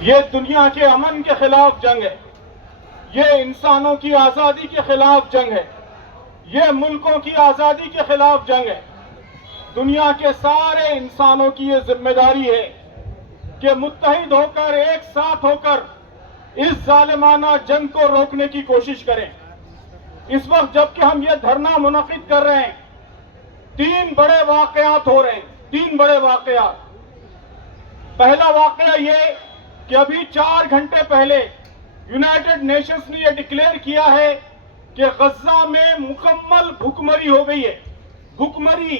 یہ دنیا کے امن کے خلاف جنگ ہے، یہ انسانوں کی آزادی کے خلاف جنگ ہے، یہ ملکوں کی آزادی کے خلاف جنگ ہے۔ دنیا کے سارے انسانوں کی یہ ذمہ داری ہے کہ متحد ہو کر، ایک ساتھ ہو کر اس ظالمانہ جنگ کو روکنے کی کوشش کریں۔ اس وقت جبکہ ہم یہ دھرنا منعقد کر رہے ہیں، 3 بڑے واقعات ہو رہے ہیں، 3 بڑے واقعات۔ پہلا واقعہ یہ کہ ابھی 4 گھنٹے پہلے یونائیٹڈ نیشنز نے یہ ڈکلیئر کیا ہے کہ غزہ میں مکمل بھوکمری ہو گئی ہے، بھوکمری،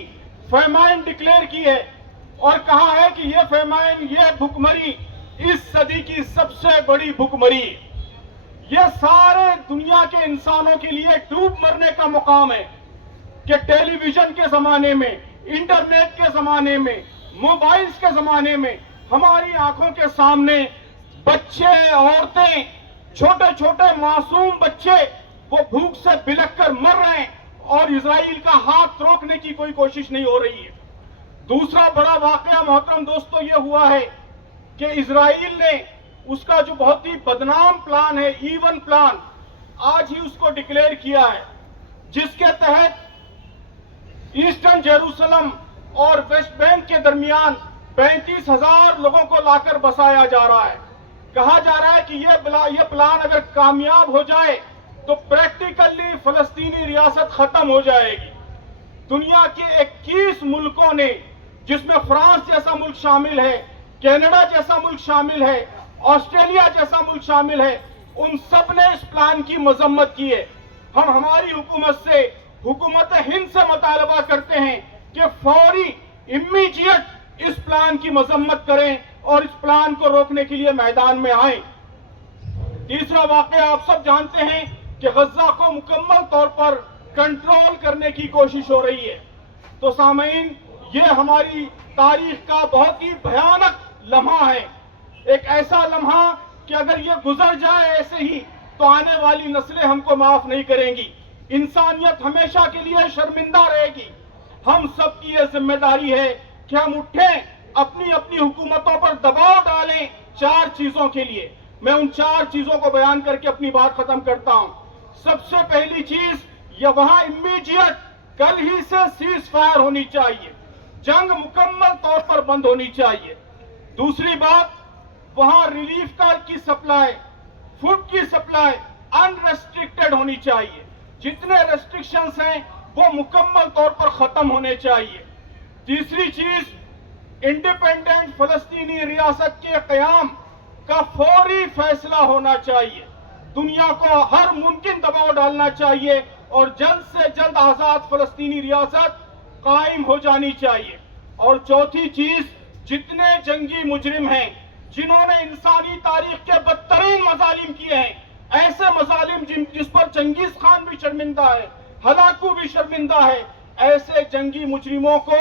فیمائن ڈکلیئر کی ہے، اور کہا ہے کہ یہ فیمائن، یہ بھوکمری اس صدی کی سب سے بڑی بھوکمری ہے۔ یہ سارے دنیا کے انسانوں کے لیے ڈوب مرنے کا مقام ہے کہ ٹیلی ویژن کے زمانے میں، انٹرنیٹ کے زمانے میں، موبائلز کے زمانے میں ہماری آنکھوں کے سامنے بچے، عورتیں، چھوٹے چھوٹے معصوم بچے وہ بھوک سے بلک کر مر رہے ہیں، اور اسرائیل کا ہاتھ روکنے کی کوئی کوشش نہیں ہو رہی ہے۔ دوسرا بڑا واقعہ محترم دوستو یہ ہوا ہے کہ اسرائیل نے اس کا جو بہت ہی بدنام پلان ہے، ایون پلان، آج ہی اس کو ڈکلیئر کیا ہے، جس کے تحت ایسٹرن جیروسلم اور ویسٹ بینک کے درمیان 35,000 لوگوں کو لا کر بسایا جا رہا ہے۔ کہا جا رہا ہے کہ یہ پلان اگر کامیاب ہو جائے تو پریکٹیکلی فلسطینی ریاست ختم ہو جائے گی۔ دنیا کے 21 ملکوں نے، جس میں فرانس جیسا ملک شامل ہے، کینیڈا جیسا ملک شامل ہے، آسٹریلیا جیسا ملک شامل ہے، ان سب نے اس پلان کی مذمت کی ہے۔ ہم ہماری حکومت سے، حکومت ہند سے مطالبہ کرتے ہیں کہ فوری، امیڈیٹ اس پلان کی مذمت کریں اور اس پلان کو روکنے کے لیے میدان میں آئیں۔ تیسرا واقعہ آپ سب جانتے ہیں کہ غزہ کو مکمل طور پر کنٹرول کرنے کی کوشش ہو رہی ہے۔ تو سامعین، یہ ہماری تاریخ کا بہت ہی بھیانک لمحہ ہے، ایک ایسا لمحہ کہ اگر یہ گزر جائے ایسے ہی تو آنے والی نسلیں ہم کو معاف نہیں کریں گی، انسانیت ہمیشہ کے لیے شرمندہ رہے گی۔ ہم سب کی یہ ذمہ داری ہے کہ ہم اٹھیں، اپنی اپنی حکومتوں پر دباؤ ڈالیں 4 چیزوں کے لیے۔ میں ان 4 چیزوں کو بیان کر کے اپنی بات ختم کرتا ہوں۔ سب سے پہلی چیز، یہ وہاں امیڈیٹ کل ہی سے سیز فائر ہونی چاہیے، جنگ مکمل طور پر بند ہونی چاہیے۔ دوسری بات، وہاں ریلیف کی سپلائی، فوڈ کی سپلائی ان ریسٹرکٹڈ ہونی چاہیے، جتنے ریسٹرکشنز ہیں وہ مکمل طور پر ختم ہونے چاہیے۔ تیسری چیز، انڈیپینڈنٹ فلسطینی ریاست کے قیام کا فوری فیصلہ ہونا چاہیے، دنیا کو ہر ممکن دباؤ ڈالنا چاہیے اور جلد سے جلد آزاد فلسطینی ریاست قائم ہو جانی چاہیے۔ اور چوتھی چیز، جتنے جنگی مجرم ہیں، جنہوں نے انسانی تاریخ کے بدترین مظالم کیے ہیں، ایسے مظالم جس پر چنگیز خان بھی شرمندہ ہے، ہلاکو بھی شرمندہ ہے، ایسے جنگی مجرموں کو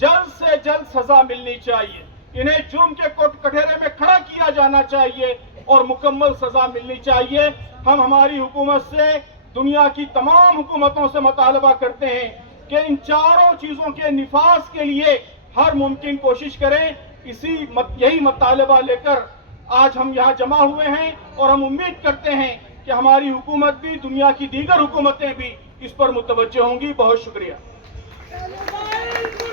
جلد سے جلد سزا ملنی چاہیے، انہیں جرم کے کٹہرے میں کھڑا کیا جانا چاہیے اور مکمل سزا ملنی چاہیے۔ ہم ہماری حکومت سے، دنیا کی تمام حکومتوں سے مطالبہ کرتے ہیں کہ ان 4 چیزوں کے نفاذ کے لیے ہر ممکن کوشش کریں۔ یہی مطالبہ لے کر آج ہم یہاں جمع ہوئے ہیں، اور ہم امید کرتے ہیں کہ ہماری حکومت بھی، دنیا کی دیگر حکومتیں بھی اس پر متوجہ ہوں گی۔ بہت شکریہ۔